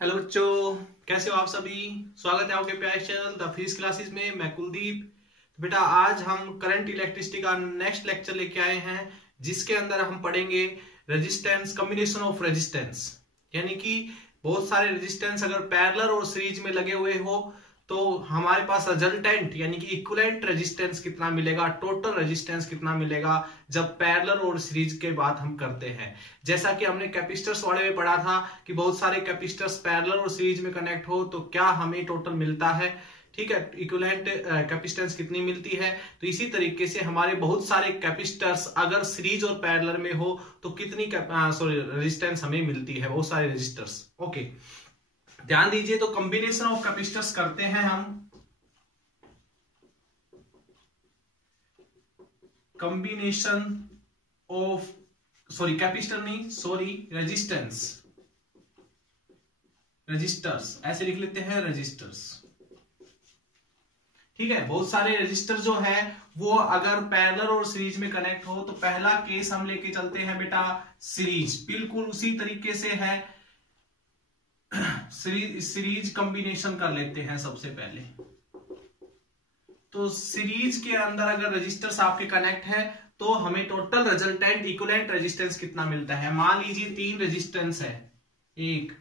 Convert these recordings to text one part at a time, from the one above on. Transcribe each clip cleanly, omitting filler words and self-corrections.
Hello बच्चों, कैसे हो आप सभी। स्वागत है आपके प्यारे चैनल द फिजिक्स क्लासेस में। मैं कुलदीप। तो बेटा आज हम करंट इलेक्ट्रिसिटी का नेक्स्ट लेक्चर लेके आए हैं, जिसके अंदर हम पढ़ेंगे रेजिस्टेंस, कॉम्बिनेशन ऑफ रेजिस्टेंस। यानी कि बहुत सारे रेजिस्टेंस अगर पैरेलल और सीरीज में लगे हुए हो तो हमारे पास रिजल्टेंट यानी कि इक्विवेलेंट रेजिस्टेंस कितना मिलेगा, टोटल रेजिस्टेंस कितना मिलेगा जब पैरेलल और सीरीज के बात हम करते हैं। जैसा कि हमने कैपेसिटर्स वाले में पढ़ा था कि बहुत सारे कैपेसिटर्स पैरेलल और सीरीज में कनेक्ट हो तो क्या हमें टोटल मिलता है, ठीक है, इक्विवेलेंट कैपेसिटेंस कितनी मिलती है। तो इसी तरीके से हमारे बहुत सारे कैपेसिटर्स अगर सीरीज और पैरेलल में हो तो कितनी रेजिस्टेंस हमें मिलती है, बहुत सारे रेजिस्टर्स। ओके, ध्यान दीजिए। तो कॉम्बिनेशन ऑफ कैपेसिटर्स करते हैं हम। कॉम्बिनेशन ऑफ कैपेसिटर नहीं, रेजिस्टेंस, रजिस्टर्स ऐसे लिख लेते हैं, रजिस्टर्स। ठीक है, बहुत सारे रजिस्टर जो है वो अगर पैरेलल और सीरीज में कनेक्ट हो तो पहला केस हम लेके चलते हैं बेटा सीरीज। बिल्कुल उसी तरीके से है, सीरीज कॉम्बिनेशन कर लेते हैं सबसे पहले। तो सीरीज के अंदर अगर रजिस्टर्स आपके कनेक्ट है तो हमें टोटल रिजल्टेंट इक्विवेलेंट रेजिस्टेंस कितना मिलता है। मान लीजिए 3 रेजिस्टेंस है, 1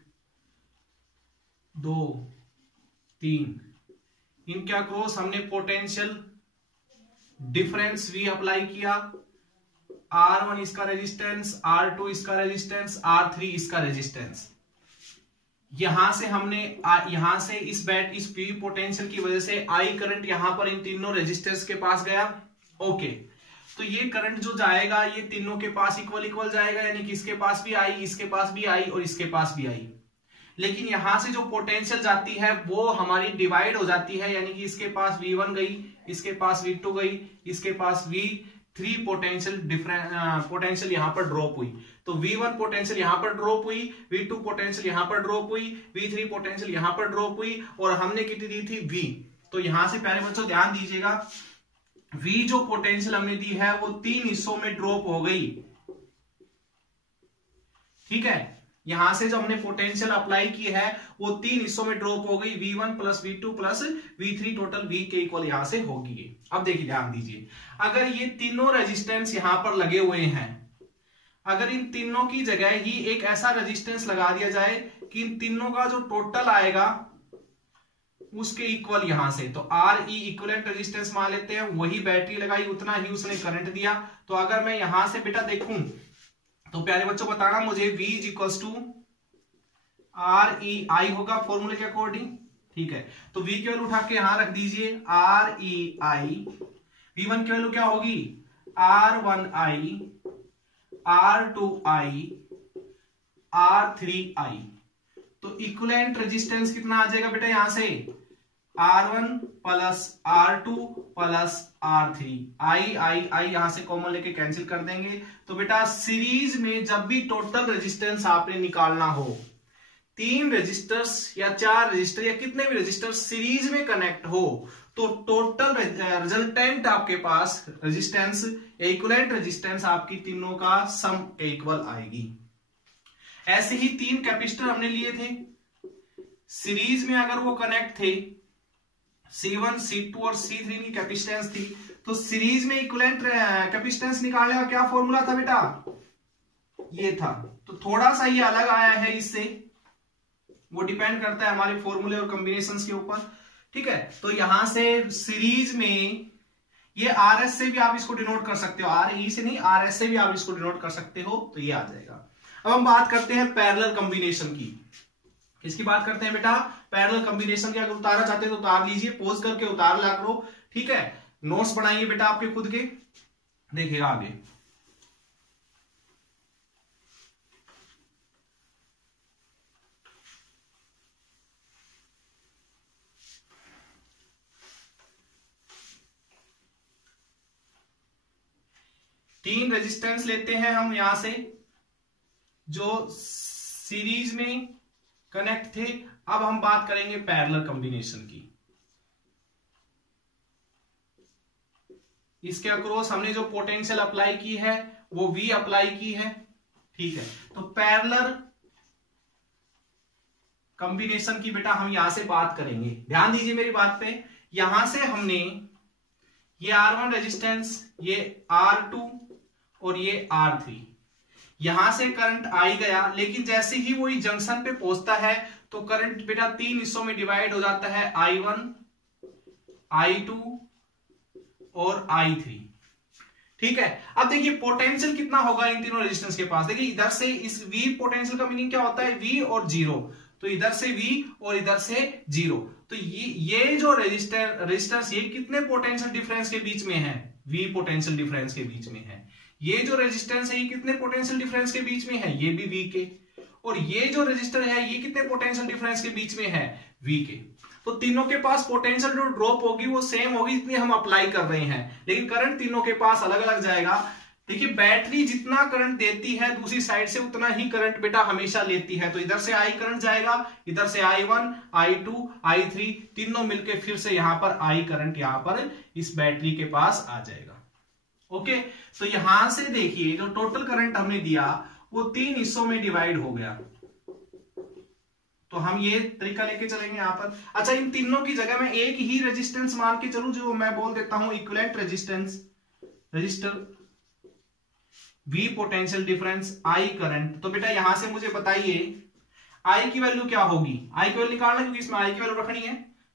2 3। इनके अक्रॉस हमने पोटेंशियल डिफरेंस V अप्लाई किया। R1 इसका रेजिस्टेंस, R2 इसका रेजिस्टेंस, R3 इसका रेजिस्टेंस। यहां से हमने यहां से इस पी पोटेंशियल की वजह से आई करंट यहां पर इन तीनों रेजिस्टेंस के पास गया। ओके, तो ये करंट जो जाएगा ये तीनों के पास इक्वल जाएगा, यानी कि इसके पास भी आई, इसके पास भी आई और इसके पास भी आई। लेकिन यहां से जो पोटेंशियल जाती है वो हमारी डिवाइड हो जाती है, यानी कि इसके पास V1 गई, इसके पास V2 गई, इसके पास V3 पोटेंशियल यहां पर ड्रॉप हुई। तो V1 पोटेंशियल यहां पर ड्रॉप हुई, V2 पोटेंशियल यहां पर ड्रॉप हुई, V3 पोटेंशियल यहां पर ड्रॉप हुई, और हमने कितनी दी थी V। तो यहां से प्यारे बच्चों ध्यान दीजिएगा, V जो पोटेंशियल हमने दी है वो 3 हिस्सों में ड्रॉप हो गई। ठीक है, यहां से जो हमने पोटेंशियल अप्लाई की है वो 3 हिस्सों में ड्रॉप हो गई, V1 plus V2 plus V3, total V के इक्वल यहां से होगी। अब देखिए ध्यान दीजिए, अगर ये तीनों रेजिस्टेंस यहां पर लगे हुए हैं, अगर इन तीनों की जगह ही एक ऐसा रेजिस्टेंस लगा दिया जाए कि इन तीनों का जो टोटल आएगा उसके इक्वल यहां से, तो Re इक्विवेलेंट रेजिस्टेंस मान लेते हैं, वही बैटरी लगाई उतना ही उसने करंट दिया। तो अगर मैं यहां से बेटा देखूं तो प्यारे बच्चों बताना मुझे V is equals to REI होगा फॉर्मूले के अकॉर्डिंग। ठीक है, तो V की वैल्यू उठा के यहां रख दीजिए, REI। V1 की वैल्यू क्या होगी, R1I, R2I, R3I। तो इक्विवेलेंट रेजिस्टेंस कितना आ जाएगा बेटा यहां से, R1 plus R2 plus R3। आई यहां से कॉमन लेके कैंसिल कर देंगे। तो बेटा सीरीज में जब भी टोटल रेजिस्टेंस आपने निकालना हो, 3 रेजिस्टर्स या 4 रेजिस्टर या कितने भी रेजिस्टर सीरीज में कनेक्ट हो तो टोटल रिजल्टेंट आपके पास रेजिस्टेंस, इक्विवेलेंट रेजिस्टेंस आपकी तीनों का सम इक्वल आएगी। ऐसे ही 3 कैपेसिटर हमने लिए थे सीरीज में, अगर वो कनेक्ट थे, C1 C2 और C3 की कैपेसिटेंस थी, तो सीरीज में इक्विवेलेंट कैपेसिटेंस निकालने का क्या फॉर्मूला था बेटा, ये था। तो थोड़ा सा ये अलग आया है इससे, वो डिपेंड करता है हमारे फॉर्मूले और कॉम्बिनेशंस के ऊपर। ठीक है, तो यहां से सीरीज में ये RS से भी आप इसको डिनोट कर सकते हो, RE से नहीं RS से भी आप इसको डिनोट कर सकते हो, तो ये आ जाएगा। अब हम बात करते हैं पैरेलल कॉम्बिनेशन की। किसकी बात करते हैं बेटा, पैरेलल कॉम्बिनेशन की। अगर उतारना चाहते हैं तो उतार लीजिए, पॉज करके उतार ला करो। ठीक है, नोट्स बनाइए बेटा आपके खुद के, देखिएगा आगे। तीन रेजिस्टेंस लेते हैं हम यहां से जो सीरीज में कनेक्ट थे। अब हम बात करेंगे पैरेलल कॉम्बिनेशन की। इसके अक्रॉस हमने जो पोटेंशियल अप्लाई की है वो V अप्लाई की है। ठीक है, तो पैरेलल कॉम्बिनेशन की बेटा हम यहां से बात करेंगे। ध्यान दीजिए मेरी बात पे, यहां से हमने ये R1 रेजिस्टेंस, ये R2 और ये R3, यहां से करंट आई गया, लेकिन जैसे ही वो इस जंक्शन पे पहुंचता है तो करंट बेटा 3 हिस्सों में डिवाइड हो जाता है, I1, I2 और I3। ठीक है, अब देखिए पोटेंशियल कितना होगा इन तीनों रेजिस्टेंस के पास। देखिए इधर से इस V पोटेंशियल का मीनिंग क्या होता है, V और 0, तो इधर से V और इधर से 0, तो ये जो रेजिस्टेंस ये कितने पोटेंशियल डिफरेंस के बीच में है, V पोटेंशियल डिफरेंस के बीच में है। ये जो रेजिस्टेंस है ये कितने पोटेंशियल डिफरेंस के बीच में है, ये भी V के, और ये जो रेजिस्टर है ये कितने पोटेंशियल डिफरेंस के बीच में है, V के। तो तीनों के पास पोटेंशियल जो ड्रॉप होगी वो सेम होगी, इतनी हम अप्लाई कर रहे हैं, लेकिन करंट तीनों के पास अलग अलग जाएगा। देखिए बैटरी जितना करंट देती है दूसरी साइड से उतना ही करंट बेटा हमेशा लेती है, तो इधर से I करंट जाएगा, इधर से I1, I2, I3 तीनों मिलके फिर से यहां पर I करंट यहां पर इस बैटरी के पास आ जाएगा। ओके, तो यहां से देखिए जो टोटल करंट हमने दिया वो 3 हिस्सों में डिवाइड हो गया, तो हम ये तरीका लेके चलेंगे यहां पर। अच्छा, इन तीनों की जगह मैं एक ही रेजिस्टेंस मान के चलूं, जो मैं बोल देता हूं equivalent resistance, register V potential difference, I current. तो बेटा यहां से मुझे बताइए I की वैल्यू क्या होगी, I की वैल्यू निकालना, क्योंकि इसमें I की वैल्यू रखनी है,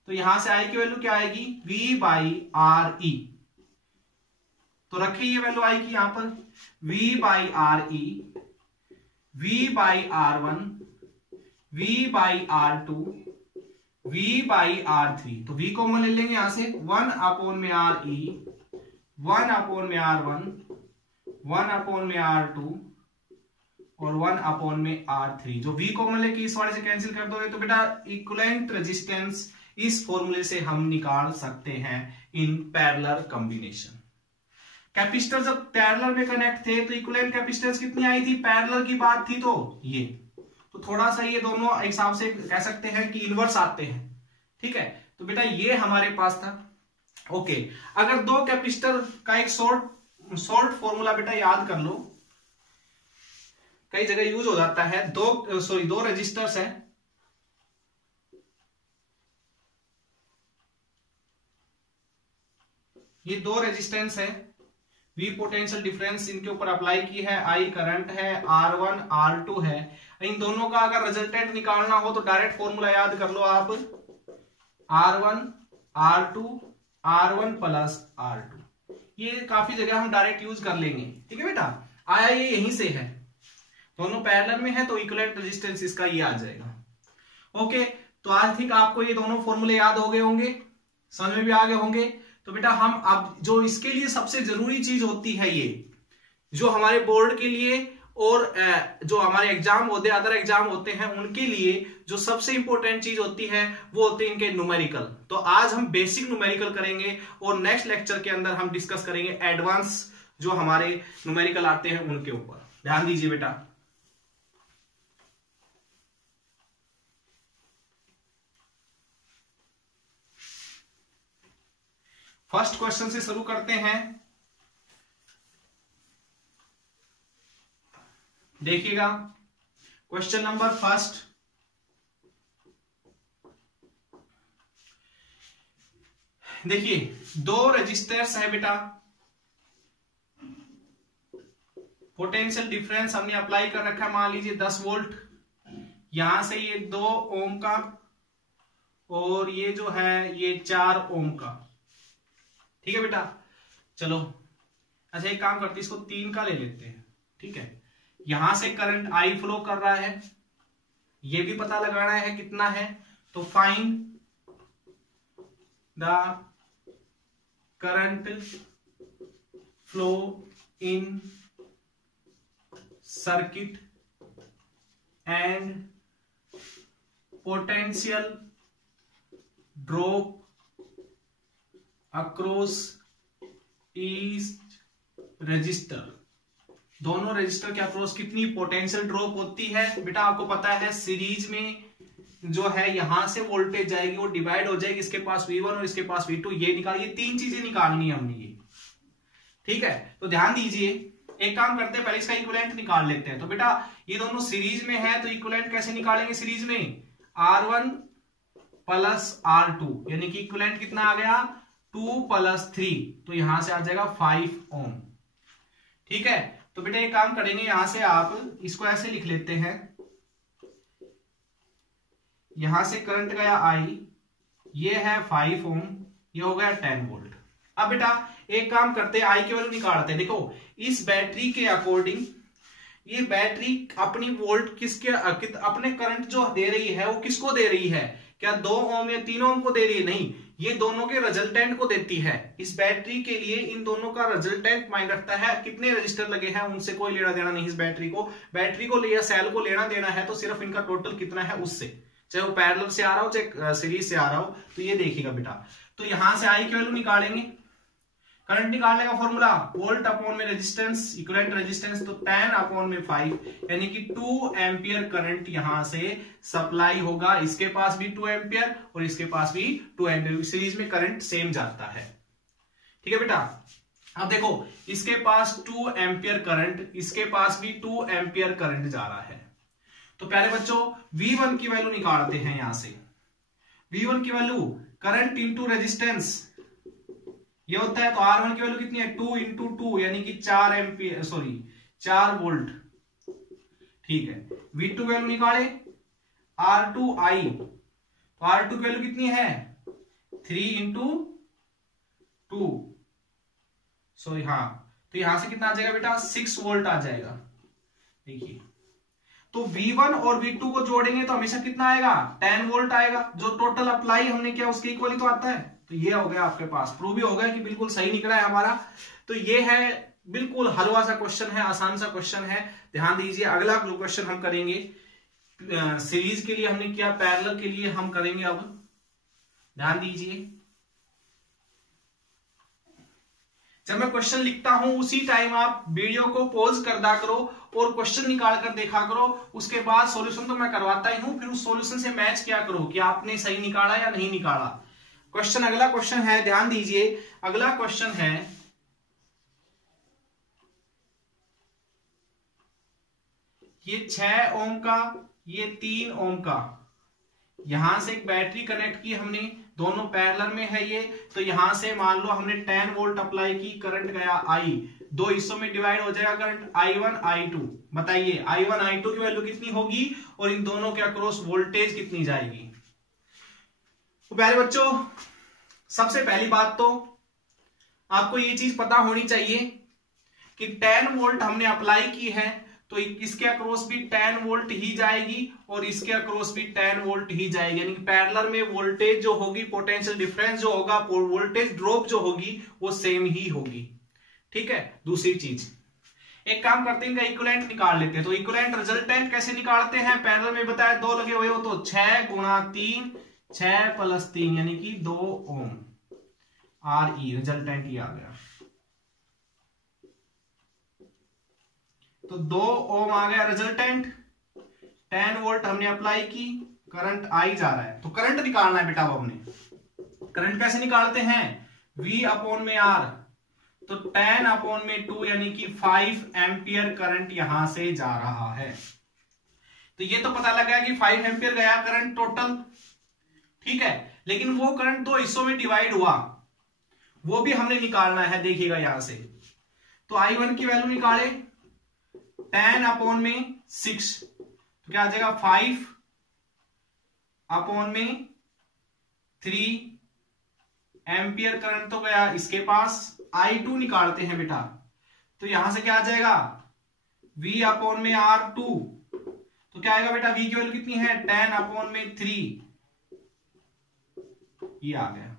तो यहां से I की वैल्यू क्या आएगी, V बाई आर ई। तो रखिए ये वैल्यू I की यहां पर, V by R E, V by R1, V by R2, V by R3। तो V कॉमन ले लेंगे यहां से, 1 अपॉन में RE, 1 अपॉन में R1, 1 अपॉन में R2 और 1 अपॉन में R3। जो V कॉमन लेके इस वाले से कैंसिल कर दोगे तो बेटा इक्विवेलेंट रेजिस्टेंस इस फॉर्मूले से हम निकाल सकते हैं इन पैरेलल कॉम्बिनेशन। कैपेसिटर जब पैरेलल में कनेक्ट थे तो इक्विवेलेंट कैपेसिटेंस कितनी आई थी, पैरेलल की बात थी, तो ये तो थोड़ा सा ये दोनों एक हिसाब से कह सकते हैं कि इनवर्स आते हैं। ठीक है, तो बेटा ये हमारे पास था। ओके, अगर दो कैपेसिटर का एक शॉर्ट फॉर्मूला बेटा याद कर लो, कई जगह यूज हो जाता है। दो रेजिस्टर्स हैं, ये दो रेजिस्टेंस है, V पोटेंशियल डिफरेंस इनके ऊपर अप्लाई की है, I करंट है, R1 R2 है। इन दोनों का अगर रिजल्टेंट निकालना हो तो डायरेक्ट फॉर्मूला याद कर लो आप, R1 R2 R1 plus R2। ये काफी जगह हम डायरेक्ट यूज कर लेंगे। ठीक है बेटा, आया ये यहीं से है, दोनों पैरेलल में है तो इक्विवेलेंट रेजिस्टेंस इसका ये आ जाएगा। ओके, तो आई थिंक आपको ये दोनों फॉर्मूले याद हो गए होंगे, समझ में भी आ गए होंगे। तो बेटा हम अब जो इसके लिए सबसे जरूरी चीज होती है, ये जो हमारे बोर्ड के लिए और जो हमारे एग्जाम होते हैं, अदर एग्जाम होते हैं, उनके लिए जो सबसे इंपॉर्टेंट चीज होती है वो होते हैं इनके न्यूमेरिकल। तो आज हम बेसिक न्यूमेरिकल करेंगे और नेक्स्ट लेक्चर के अंदर हम डिस्कस करेंगे एडवांस जो हमारे न्यूमेरिकल आते हैं उनके ऊपर। ध्यान दीजिए बेटा। फर्स्ट क्वेश्चन से शुरू करते हैं। देखिएगा क्वेश्चन नंबर फर्स्ट, देखिए दो रजिस्टर्स है बेटा, पोटेंशियल डिफरेंस हमने अप्लाई कर रखा है, मान लीजिए 10 वोल्ट। यहां से ये 2 ओम का और ये जो है ये 4 ओम का। ठीक है बेटा, चलो अच्छा एक काम करते हैं, इसको 3 का ले लेते हैं। ठीक है, यहां से करंट I फ्लो कर रहा है, ये भी पता लगाना है कितना है, तो find the current flow in circuit and potential drop across each resistor. दोनों रजिस्टर के अक्रॉस कितनी पोटेंशियल ड्रॉप होती है बेटा, आपको पता है सीरीज में जो है यहां से वोल्टेज जाएगी वो डिवाइड हो जाएगी, इसके पास V1 और इसके पास V2, ये निकालिए, 3 चीजें निकालनी है हमने ये। ठीक है, तो ध्यान दीजिए, एक काम करते हैं पहले इसका इक्विवेलेंट निकाल लेते हैं। तो बेटा ये दोनों सीरीज में है तो इक्विवेलेंट कैसे निकालेंगे सीरीज में, R1 प्लस R2 यानी कि इक्विवेलेंट कितना आ गया 2 + 3, तो यहां से आ जाएगा 5 ओम। ठीक है, तो बेटा एक काम करेंगे, यहां से आप इसको ऐसे लिख लेते हैं, यहां से करंट गया I, ये है 5 ओम, ये हो गया 10 वोल्ट। अब बेटा एक काम करते हैं, I की वैल्यू निकालते हैं। देखो इस बैटरी के अकॉर्डिंग ये बैटरी अपनी वोल्ट किसके अपने करंट जो दे रही है वो किसको दे रही है, क्या 2 ओम या 3 ओम को दे रही है? नहीं, ये दोनों के रिजल्टेंट को देती है। इस बैटरी के लिए इन दोनों का रिजल्टेंट मायने रखता है, कितने रजिस्टर लगे हैं उनसे कोई लेना देना नहीं। इस बैटरी को या सेल को लेना देना है तो सिर्फ इनका टोटल कितना है उससे, चाहे वो पैरेलल से आ रहा हो चाहे सीरीज से आ रहा हो। तो ये देखिएगा बेटा, तो यहां से आई की वैल्यू निकालेंगे, करंट निकालने का फॉर्मूला वोल्ट अपॉन में रेजिस्टेंस, इक्विवेलेंट रेजिस्टेंस, तो 10 अपॉन में 5 यानी कि 2 एम्पियर करंट यहां से सप्लाई होगा। इसके पास भी 2 एम्पियर और इसके पास भी 2 एम्पियर, सीरीज में करंट सेम जाता है। ठीक है बेटा, अब देखो इसके पास 2 एम्पियर करंट, इसके पास भी 2 एम्पियर करंट जा रहा है। तो प्यारे बच्चों V1 की वैल्यू निकालते हैं। यहां से V1 की वैल्यू करंट इंटू रेजिस्टेंस ये होता है, तो R1 की वैल्यू कितनी है 2 × 2 यानी कि 4 एम्पियर, सॉरी 4 वोल्ट। ठीक है, V2 वैल्यू निकाले R2I, तो R2 की वैल्यू कितनी है 3 × 2, सॉरी हाँ, तो यहां से कितना आ जाएगा बेटा 6 वोल्ट आ जाएगा। देखिए तो V1 और V2 को जोड़ेंगे तो हमेशा कितना आएगा 10 वोल्ट आएगा, जो टोटल अप्लाई हमने किया उसके इक्वल तो आता है। तो ये हो गया आपके पास, प्रूव भी हो गया कि बिल्कुल सही निकला है हमारा। तो ये है बिल्कुल हलवा सा क्वेश्चन है, आसान सा क्वेश्चन है, ध्यान दीजिए। अगला जो क्वेश्चन हम करेंगे सीरीज के लिए हमने किया, पैरेलल के लिए हम करेंगे। अब ध्यान दीजिए, जब मैं क्वेश्चन लिखता हूं उसी टाइम आप वीडियो को पॉज कर दा करो और क्वेश्चन निकाल कर देखा करो। उसके बाद सॉल्यूशन तो मैं करवाता ही हूं, फिर उस सॉल्यूशन से मैच किया करो कि आपने सही निकाला या नहीं निकाला। क्वेश्चन, अगला क्वेश्चन है, ध्यान दीजिए, अगला क्वेश्चन है ये 6 ओम का, ये 3 ओम का, यहां से एक बैटरी कनेक्ट की हमने, दोनों पैरेलल में है ये। तो यहां से मान लो हमने 10 वोल्ट अप्लाई की, करंट गया I, दो हिस्सों में डिवाइड हो जाएगा करंट I1 I2। बताइए I1 I2 की वैल्यू कितनी होगी और इन दोनों के अक्रॉस वोल्टेज कितनी जाएगी। तो प्यारे बच्चों सबसे पहली बात तो आपको ये चीज पता होनी चाहिए कि 10 वोल्ट हमने अप्लाई की है तो इसके अक्रॉस भी 10 वोल्ट ही जाएगी और इसके अक्रॉस भी 10 वोल्ट ही जाएगी, यानी पैरेलल में वोल्टेज जो होगी, पोटेंशियल डिफरेंस जो होगा, वोल्टेज ड्रॉप जो होगी वो सेम ही होगी। ठीक है, दूसरी चीज एक काम करते हैं, इनका इक्विवेलेंट निकाल लेते हैं। तो इक्विवेलेंट रिजल्टेंट कैसे निकालते हैं, पैरेलल में बताया 2 लगे हुए हो तो 6 × 3, 6 + 3 यानी कि 2 ओम, RE रिजल्टेंट ही आ गया। तो 2 ओम आ गया रिजल्टेंट, 10 वोल्ट हमने अप्लाई की, करंट I जा रहा है। तो करंट निकालना है बेटा। अब हमने करंट कैसे निकालते हैं, V/R, तो 10/2 यानी कि 5 एम्पियर करंट यहां से जा रहा है। तो ये तो पता लगा कि 5 एम्पियर गया करंट टोटल। ठीक है, लेकिन वो करंट 2 हिस्सों में डिवाइड हुआ, वो भी हमने निकालना है। देखिएगा यहां से, तो I1 की वैल्यू निकाले 10/6, तो क्या आ जाएगा 5/3 एम्पियर करंट तो गया इसके पास। I2 निकालते हैं बेटा, तो यहां से क्या आ जाएगा V/R2, तो क्या आएगा बेटा, V की वैल्यू कितनी है 10/3, ये आ गया।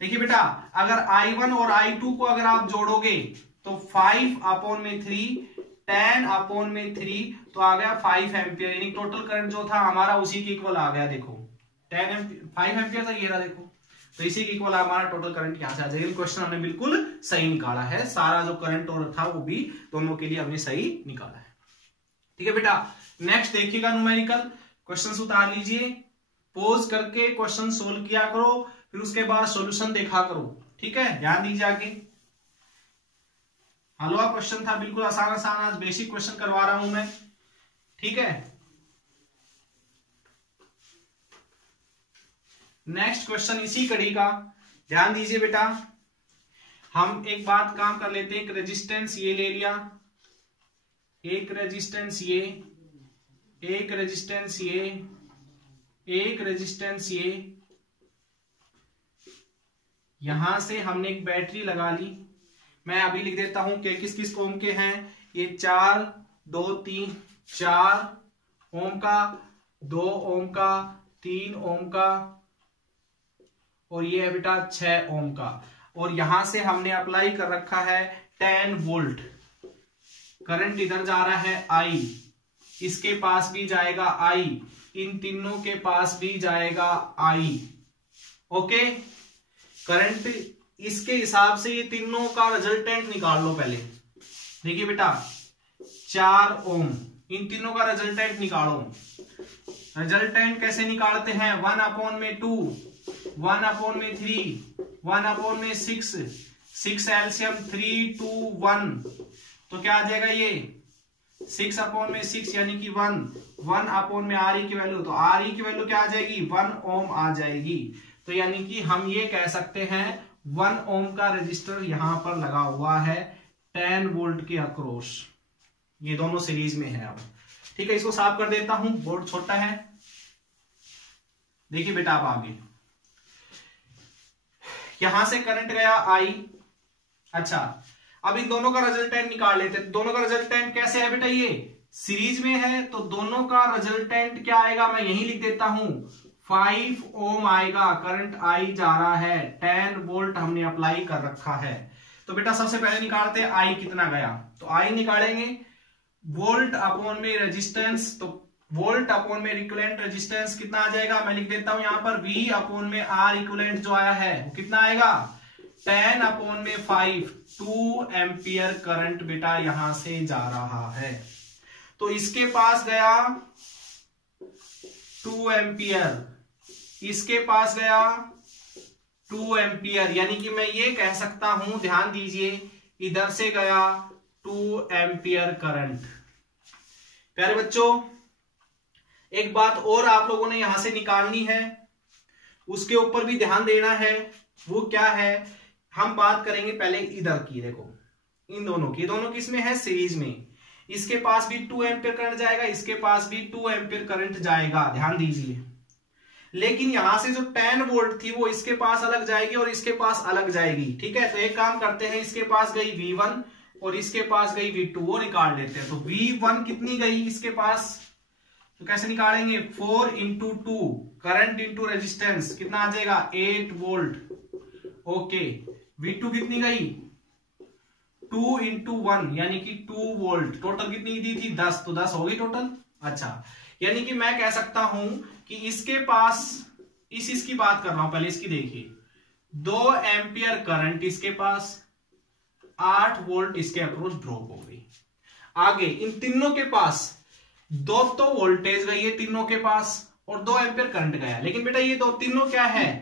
देखिए बेटा, अगर I1 और I2 को अगर आप जोड़ोगे तो 5/3 10/3 तो आ गया 5 एम्पियर, यानी टोटल करंट जो था हमारा उसी के इक्वल आ गया। देखो 5 एम्पियर था ये रहा, देखो तो इसी के इक्वल हमारा टोटल करंट यहां से आ जाएगा। क्वेश्चन हमने बिल्कुल सही निकाला है, सारा जो करंट और था वो भी दोनों के लिए हमने सही निकाला है। ठीक है बेटा, नेक्स्ट देखिएगा न्यूमेरिकल क्वेश्चन उतार लीजिए, पॉज करके क्वेश्चन सोल्व किया करो, फिर उसके बाद सॉल्यूशन देखा करो। ठीक है, ध्यान दीजिए आगे। हलवा क्वेश्चन था, बिल्कुल आसान आसान आज बेसिक क्वेश्चन करवा रहा हूं मैं। ठीक है, नेक्स्ट क्वेश्चन इसी कड़ी का, ध्यान दीजिए बेटा। हम एक बात काम कर लेते हैं, एक रेजिस्टेंस ये ले लिया, एक रेजिस्टेंस ये, एक रेजिस्टेंस ये, एक रेजिस्टेंस ये, यहां से हमने एक बैटरी लगा ली। मैं अभी लिख देता हूं कि किस किस ओम के हैं। ये 4, 2, 3, 4 ओम का, 2 ओम का, 3 ओम का, और ये है बेटा 6 ओम का। और यहां से हमने अप्लाई कर रखा है 10 वोल्ट। करंट इधर जा रहा है I, इसके पास भी जाएगा I, इन तीनों के पास भी जाएगा I। ओके, करंट इसके हिसाब से ये तीनों का रिजल्टेंट निकाल लो पहले। देखिए बेटा 4 ओम, इन तीनों का रिजल्टेंट निकालो। रिजल्टेंट कैसे निकालते हैं? 1/2, 1/3, 1/6, 6 एलसीएम 3, 2, 1, तो क्या आ जाएगा ये 6/6 यानी कि 1, 1/R की वैल्यू, तो RE की वैल्यू क्या आ जाएगी? 1 ओम आ जाएगी। तो यानी कि हम ये कह सकते हैं 1 ओम का रजिस्टर यहां पर लगा हुआ है 10 वोल्ट के अक्रॉस। ये दोनों सीरीज में है। अब ठीक है, इसको साफ कर देता हूं, बोर्ड छोटा है। देखिए बेटा आप आगे, यहां से करंट गया I। अच्छा, अब इन दोनों का रिजल्टेंट निकाल लेते हैं। दोनों का रिजल्टेंट कैसे है बेटा? ये सीरीज में है तो दोनों का रिजल्टेंट क्या आएगा? मैं यही लिख देता हूं 5 ओम आएगा। करंट I जा रहा है, 10 वोल्ट हमने अप्लाई कर रखा है। तो बेटा सबसे पहले निकालते हैं I कितना गया। तो I निकालेंगे वोल्ट अपॉन में रेजिस्टेंस, तो वोल्ट अपॉन में इक्विवेलेंट रेजिस्टेंस कितना आ जाएगा? मैं लिख देता हूं यहां पर V अपॉन में R इक्विवेलेंट जो आया है वो कितना आएगा? 10/5, 2 एम्पियर करंट बेटा यहां से जा रहा है। तो इसके पास गया 2 एम्पियर, इसके पास गया 2 एम्पियर, यानी कि मैं ये कह सकता हूं, ध्यान दीजिए, इधर से गया 2 एम्पियर करंट। प्यारे बच्चों, एक बात और आप लोगों ने यहां से निकालनी है, उसके ऊपर भी ध्यान देना है। वो क्या है? हम बात करेंगे पहले इधर की। देखो इन दोनों की, दोनों किसमें है? सीरीज में। इसके पास भी 2 एम्पियर करंट जाएगा, इसके पास भी 2 एम्पियर करंट जाएगा, ध्यान दीजिए। लेकिन यहां से जो 10 वोल्ट थी वो इसके पास अलग जाएगी और इसके पास अलग जाएगी। ठीक है, तो एक काम करते हैं, इसके पास गई V1 और इसके पास गई V2, वो निकाल लेते हैं। तो V1 कितनी गई इसके पास? तो कैसे निकालेंगे? 4 × 2 करंट इंटू रेजिस्टेंस कितना आ जाएगा? 8 वोल्ट। ओके, V2 कितनी गई? 2 × 1 यानी कि 2 वोल्ट। टोटल कितनी दी थी? 10, तो 10 हो गई टोटल। अच्छा, यानी कि मैं कह सकता हूं कि इसके पास, इसकी बात कर रहा हूं पहले, इसकी देखिए, 2 एम्पियर करंट इसके पास, 8 वोल्ट इसके अक्रॉस ड्रॉप हो गई। आगे इन तीनों के पास 2 तो वोल्टेज गई है तीनों के पास और 2 एम्पियर करंट गया। लेकिन बेटा ये दो तीनों क्या है?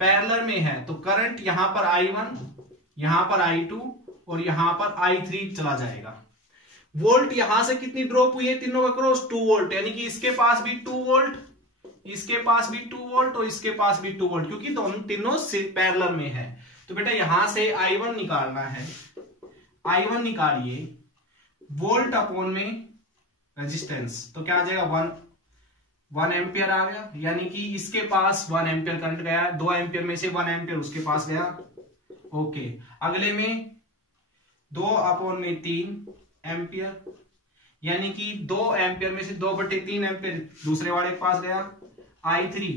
पैरेलल में है, तो करंट यहां पर I1, यहां पर I2 और यहां पर I3 चला जाएगा। वोल्ट यहां से कितनी ड्रॉप हुई है तीनों का क्रॉस? 2 वोल्ट, यानी कि इसके पास भी 2 वोल्ट, इसके पास भी 2 वोल्ट और इसके पास भी 2 वोल्ट, क्योंकि दोनों तीनों पैरेलल में है। तो बेटा यहां से I1 निकालना है। I1 निकालिए वोल्ट अपॉन में रेजिस्टेंस, तो क्या आ जाएगा? 1 एम्पियर आ गया, यानी कि इसके पास 1 एम्पियर करंट गया, 2 एम्पियर में से 1 एम्पियर उसके पास गया। ओके, अगले में 2/3 एम्पियर, यानी कि 2 एम्पियर में से 2/3 एम्पियर दूसरे वाले के पास गया। I3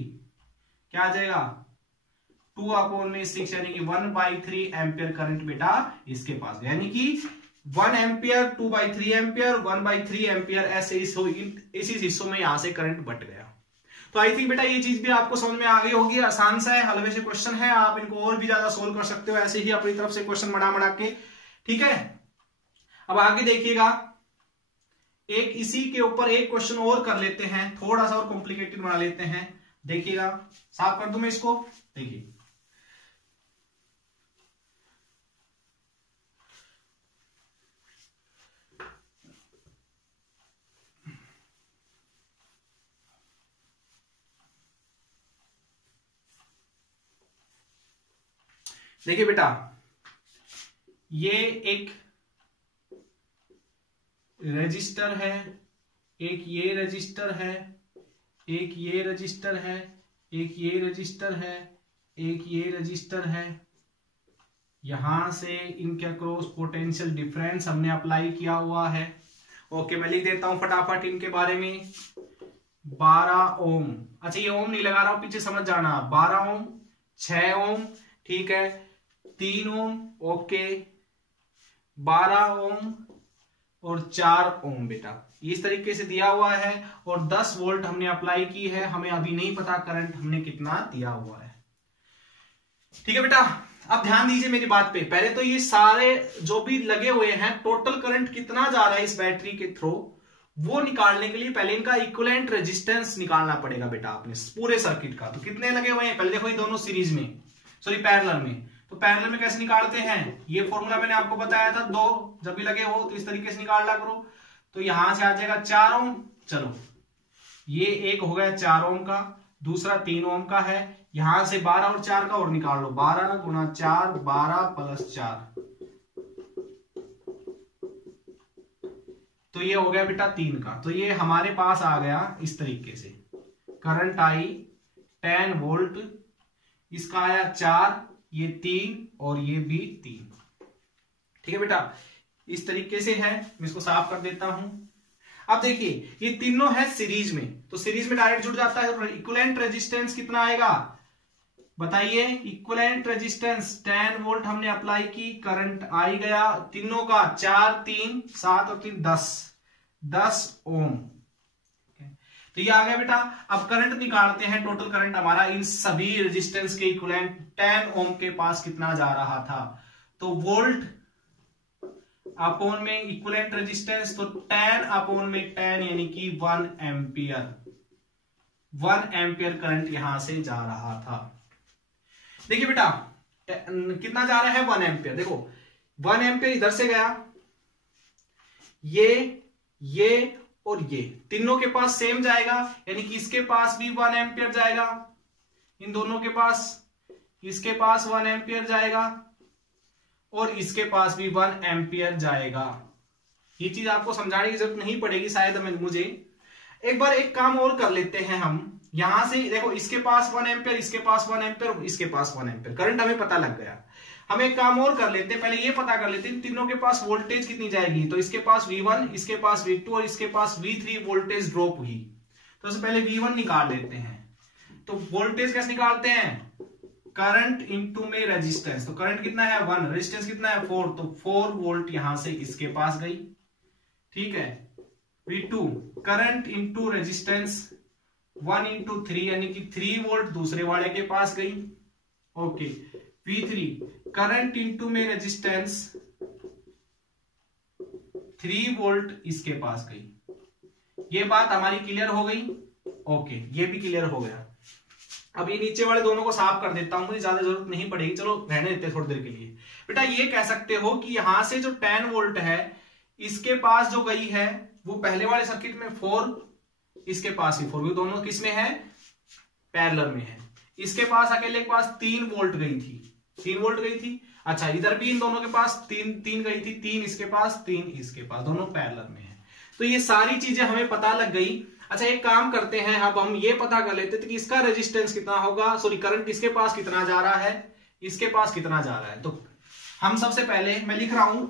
क्या आ जाएगा? 2/6 यानी कि 1/3 एम्पियर करंट बेटा इसके पास गया, यानी कि 1 एम्पियर, 2/3 एम्पियर, 1/3 एम्पियर, ऐसे इसी हिस्सों में यहां से करंट बट गया। तो आई थिंक बेटा ये चीज भी आपको समझ में आ गई होगी। आसान सा है, हलवे से क्वेश्चन है, आप इनको और भी ज्यादा सोल्व कर सकते हो ऐसे ही अपनी तरफ से क्वेश्चन बना के। ठीक है, अब आगे देखिएगा, एक इसी के ऊपर एक क्वेश्चन और कर लेते हैं, थोड़ा सा और कॉम्प्लिकेटेड बना लेते हैं। देखिएगा, साफ कर दूं मैं इसको। देखिए देखिए बेटा, ये एक रजिस्टर है, एक ये रजिस्टर है, एक ये रजिस्टर है, एक ये रजिस्टर है, एक ये रजिस्टर है। यहां से इनके अक्रॉस पोटेंशियल डिफरेंस हमने अप्लाई किया हुआ है। ओके, मैं लिख देता हूं फटाफट इनके बारे में। 12 ओम, अच्छा ये ओम नहीं लगा रहा हूं, पीछे समझ जाना। 12 ओम, 6 ओम, ठीक है, 3 ओम, ओके, 12 ओम और 4 ओम बेटा, इस तरीके से दिया हुआ है। और 10 वोल्ट हमने अप्लाई की है, हमें अभी नहीं पता करंट हमने कितना दिया हुआ है। ठीक है बेटा, अब ध्यान दीजिए मेरी बात पे। पहले तो ये सारे जो भी लगे हुए हैं, टोटल करंट कितना जा रहा है इस बैटरी के थ्रू, वो निकालने के लिए पहले इनका इक्विवेलेंट रेजिस्टेंस निकालना पड़ेगा बेटा आपने पूरे सर्किट का। तो कितने लगे हुए हैं, पहले देखो ये दोनों सीरीज में, सॉरी पैरेलल में। तो पैरेलल में कैसे निकालते हैं, ये फॉर्मूला मैंने आपको बताया था, दो जब भी लगे हो तो इस तरीके से निकालना करो। तो यहां से आ जाएगा 4 ओम, चलो ये एक हो गया 4 ओम का, दूसरा 3 ओम का है। यहां से 12 और 4 का और निकाल लो, 12 गुणा 4, 12 प्लस 4, तो ये हो गया बेटा 3 का। तो ये हमारे पास आ गया इस तरीके से, करंट आई 10 वोल्ट, इसका आया 4, ये 3 और ये भी 3। ठीक है बेटा, इस तरीके से है। मैं इसको साफ कर देता हूं। अब देखिए ये तीनों है सीरीज में, तो सीरीज में डायरेक्ट जुड़ जाता है। इक्विवेलेंट रेजिस्टेंस कितना आएगा बताइए, इक्विवेलेंट रेजिस्टेंस 10 वोल्ट हमने अप्लाई की, करंट आई गया तीनों का 4, 3, 7 और 3 10 ओम। तो ये आ गया बेटा। अब करंट निकालते हैं, टोटल करंट हमारा इन सभी रेजिस्टेंस के इक्विवेलेंट 10 ओम के पास कितना जा रहा था। तो वोल्ट अपॉन में इक्विवेलेंट रेजिस्टेंस, तो 10 अपॉन में 10 यानी कि 1 एम्पियर, 1 एम्पियर करंट यहां से जा रहा था। देखिए बेटा कितना जा रहा है 1 एम्पियर, देखो 1 एम्पियर इधर से गया, ये और ये तीनों के पास सेम जाएगा, यानी कि इसके पास भी 1 एम्पियर जाएगा, इन दोनों के पास, इसके पास 1 एम्पियर जाएगा और इसके पास भी 1 एम्पियर जाएगा। ये चीज आपको समझाने की जरूरत नहीं पड़ेगी शायद मुझे। एक बार एक काम और कर लेते हैं हम, यहां से देखो इसके पास 1 एम्पियर, इसके पास 1 एम्पियर, इसके पास 1 एम्पियर, करंट हमें पता लग गया। हम एक काम और कर लेते हैं, पहले ये पता कर लेते हैं तीनों के पास वोल्टेज कितनी जाएगी। तो इसके पास V1, इसके पास V2 और इसके पास V3 वोल्टेज ड्रॉप हुई। तो सबसे पहले V1 निकाल लेते हैं। तो वोल्टेज कैसे निकालते हैं, करंट इंटू में रेजिस्टेंस। तो करंट कितना है 1, रेजिस्टेंस कितना है 4, तो 4 वोल्ट यहां से इसके पास गई। ठीक है, V2 current into resistance 1 into 3 यानी कि 3 वोल्ट दूसरे वाले के पास गई। ओके, V3 करंट इंटू में रेजिस्टेंस 3 वोल्ट इसके पास गई। ये बात हमारी क्लियर हो गई। ओके, ये भी क्लियर हो गया। अब ये नीचे वाले दोनों को साफ कर देता हूं, मुझे ज्यादा जरूरत नहीं पड़ेगी, चलो रहने देते थोड़ी देर के लिए। बेटा ये कह सकते हो कि यहां से जो 10 वोल्ट है इसके पास जो गई है वो पहले वाले सर्किट में 4, इसके पास ही 4, वो दोनों किस में है, पैरेलल में है। इसके पास अकेले के पास 3 वोल्ट गई थी, 3 वोल्ट गई थी। अच्छा, इधर भी इन दोनों के पास 3 गई थी, 3 इसके पास, 3 इसके पास, दोनों पैरेलल में है। तो ये सारी चीजें हमें पता लग गई। अच्छा एक काम करते हैं, अब हम ये पता कर लेते थे कि इसका रेजिस्टेंस कितना होगा, सॉरी करंट इसके पास कितना जा रहा है, इसके पास कितना जा रहा है। तो हम सबसे पहले मैं लिख रहा हूं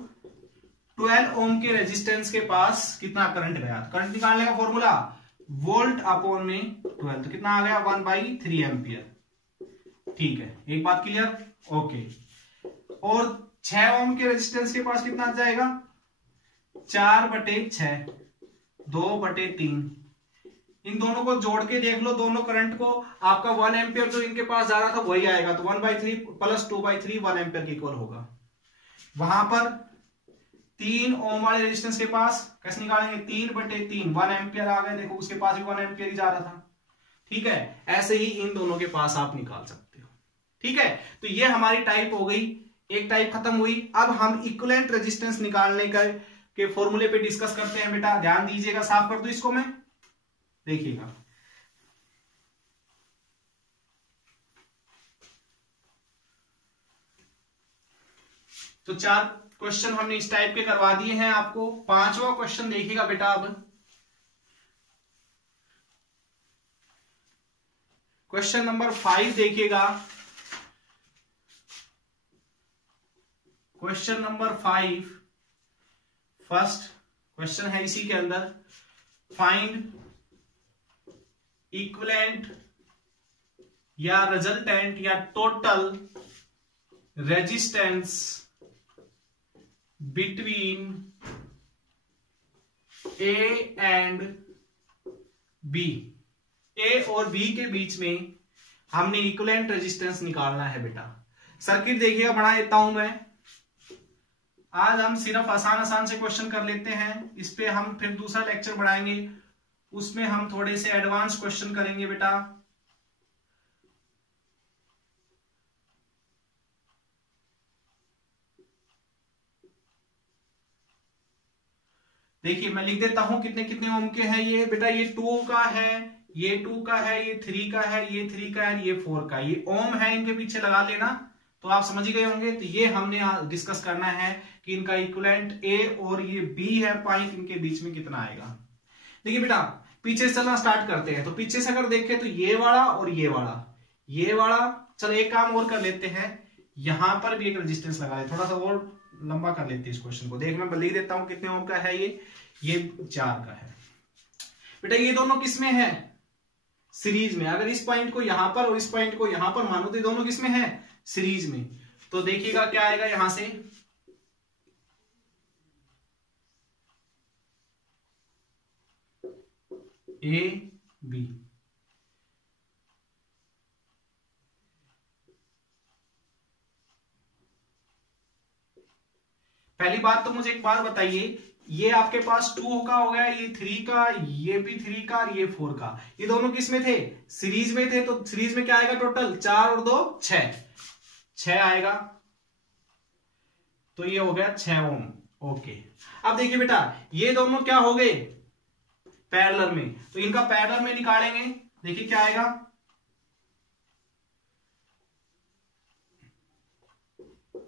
12 ओम के रेजिस्टेंस के पास कितना करंट गया। करंट निकालने का फॉर्मूला वोल्ट अपॉन में 12, तो कितना आ गया 1/3 एम्पियर। ठीक है, एक बात क्लियर। ओके, और 6 ओम के रेजिस्टेंस के पास कितना जाएगा 4/6, 2/3। इन दोनों को जोड़ के देख लो, दोनों करंट को, आपका 1 एम्पियर जो इनके पास जा रहा था वही आएगा। तो 1/3 प्लस 2/3 1 एम्पियर के इक्वल होगा। वहां पर 3 ओम वाले रेजिस्टेंस के पास कैसे निकालेंगे, 3/3 1 एम्पियर आ गए। देखो उसके पास भी 1 एम्पियर ही जा रहा था। ठीक है, ऐसे ही इन दोनों के पास आप निकाल सकते हो। ठीक है, तो ये हमारी टाइप हो गई, एक टाइप खत्म हुई। अब हम इक्विवेलेंट रेजिस्टेंस निकालने के फॉर्मूले पे डिस्कस करते हैं। बेटा ध्यान दीजिएगा, साफ कर दो इसको मैं, देखिएगा। तो 4 क्वेश्चन हमने इस टाइप के करवा दिए हैं आपको। 5वां क्वेश्चन देखिएगा बेटा। अब क्वेश्चन नंबर 5 देखिएगा। क्वेश्चन नंबर 5 फर्स्ट क्वेश्चन है इसी के अंदर, फाइंड इक्विवेलेंट या रिजल्टेंट या total resistance between A and B. A और बी के बीच में हमने इक्विवेलेंट रेजिस्टेंस निकालना है बेटा। सर्किट देखिएगा, बना देता हूं मैं। आज हम सिर्फ आसान से क्वेश्चन कर लेते हैं, इस पे हम फिर दूसरा लेक्चर बढ़ाएंगे, उसमें हम थोड़े से एडवांस क्वेश्चन करेंगे बेटा। देखिए मैं लिख देता हूं कितने कितने ओम के हैं ये बेटा। ये 2 का है, ये 2 का है, ये 3 का है, ये 3 का है, ये 4 का। ये ओम है, इनके पीछे लगा लेना तो आप समझ ही गए होंगे। तो ये हमने डिस्कस करना है कि इनका इक्विवेलेंट ए और ये बी है पॉइंट, इनके बीच में कितना आएगा। देखिए बेटा पीछे से चलना स्टार्ट करते हैं। तो पीछे से अगर देखें तो ये वाला और ये वाला। चलो एक काम और कर लेते हैं, यहां पर भी एक रेजिस्टेंस लगा ले, थोड़ा सा और लंबा कर लेते हैं इस क्वेश्चन को। देख मैं लिख देता हूं कितने ओम का है ये 4 का है बेटा। ये दोनों किसमें है? सीरीज में। अगर इस पॉइंट को यहां पर और इस पॉइंट को यहां पर मानो तो ये दोनों किसमें है? सीरीज में। तो देखिएगा क्या आएगा यहां से, ए बी। पहली बात तो मुझे एक बात बताइए, ये आपके पास 2 का हो गया, ये 3 का, ये भी 3 का और ये 4 का। ये दोनों किस में थे? सीरीज में थे। तो सीरीज में क्या आएगा टोटल? 4 और 2 6 आएगा। तो ये हो गया 6 ओम। ओके, अब देखिए बेटा ये दोनों क्या हो गए? पैरेलल में। तो इनका पैरेलल में निकालेंगे, देखिए क्या आएगा।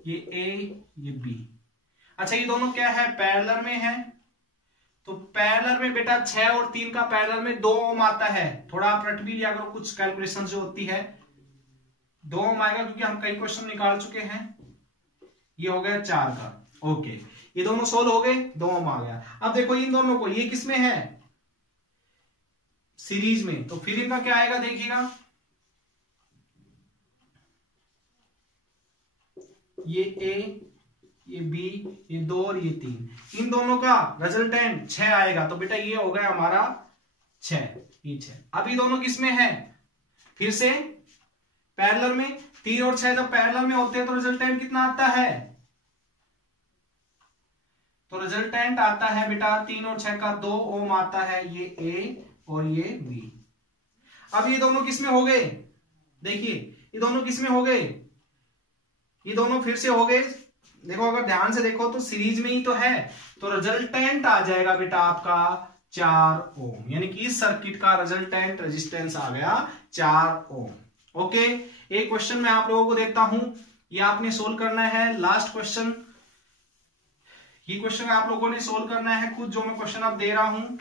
ये ए ये बी। अच्छा ये दोनों क्या है? पैरेलल में है। तो पैरेलल में बेटा 6 और 3 का पैरेलल में 2 ओम आता है। थोड़ा आप रट भी लिया करो, कुछ कैलकुलेशन जो होती है 2 ओम आएगा, क्योंकि हम कई क्वेश्चन निकाल चुके हैं। ये हो गया 4 का। ओके, ये दोनों सोल्व हो गए, 2 ओम आ गया। अब देखो इन दोनों को, ये किसमें है? सीरीज में। तो फिर इनका क्या आएगा देखिएगा, ये ए ये बी ये 2 और ये 3। इन दोनों का रिजल्टेंट 6 आएगा। तो बेटा ये हो गया हमारा 6, ये 6। अब ये दोनों किसमें है? फिर से पैरेलल में। 3 और 6 जब पैरेलल में होते हैं तो रिजल्टेंट कितना आता है? तो रिजल्टेंट आता है बेटा 3 और 6 का 2 ओम आता है। ये ए और ये बी। अब ये दोनों किसमें हो गए? देखिए ये दोनों किसमें हो गए? ये दोनों फिर से हो गए। देखो अगर ध्यान से देखो तो सीरीज में ही तो है। तो रिजल्टेंट आ जाएगा बेटा आपका 4 ओम, यानी कि इस सर्किट का रिजल्टेंट रेजिस्टेंस आ गया 4 ओम। ओके, एक क्वेश्चन मैं आप लोगों को देता हूं, ये आपने सोल्व करना है। लास्ट क्वेश्चन, ये क्वेश्चन आप लोगों ने सोल्व करना है खुद। जो मैं क्वेश्चन अब दे रहा हूं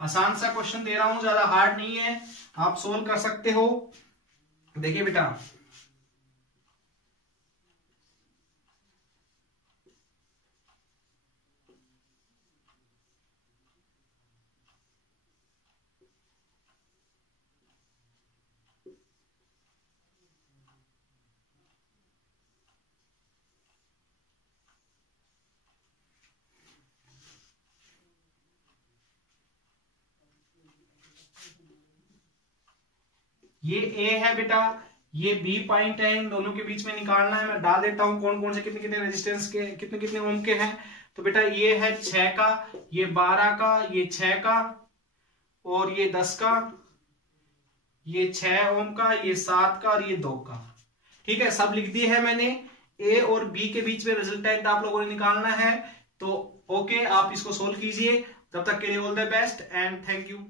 आसान सा क्वेश्चन दे रहा हूं, ज्यादा हार्ड नहीं है, आप सोल्व कर सकते हो। देखिए बेटा ये ए है बेटा, ये बी पॉइंट है, इन दोनों के बीच में निकालना है। मैं डाल देता हूं कौन कौन से कितने कितने रेजिस्टेंस के कितने कितने ओम के हैं। तो बेटा ये है 6 का, ये 12 का, ये 6 का और ये 10 का, ये 6 ओम का, ये 7 का और ये 2 का। ठीक है, सब लिख दिए है मैंने। ए और बी के बीच में रिजल्टेंट आप लोगों ने निकालना है। तो ओके, आप इसको सोल्व कीजिए। तब तक के लिए all the best and thank you.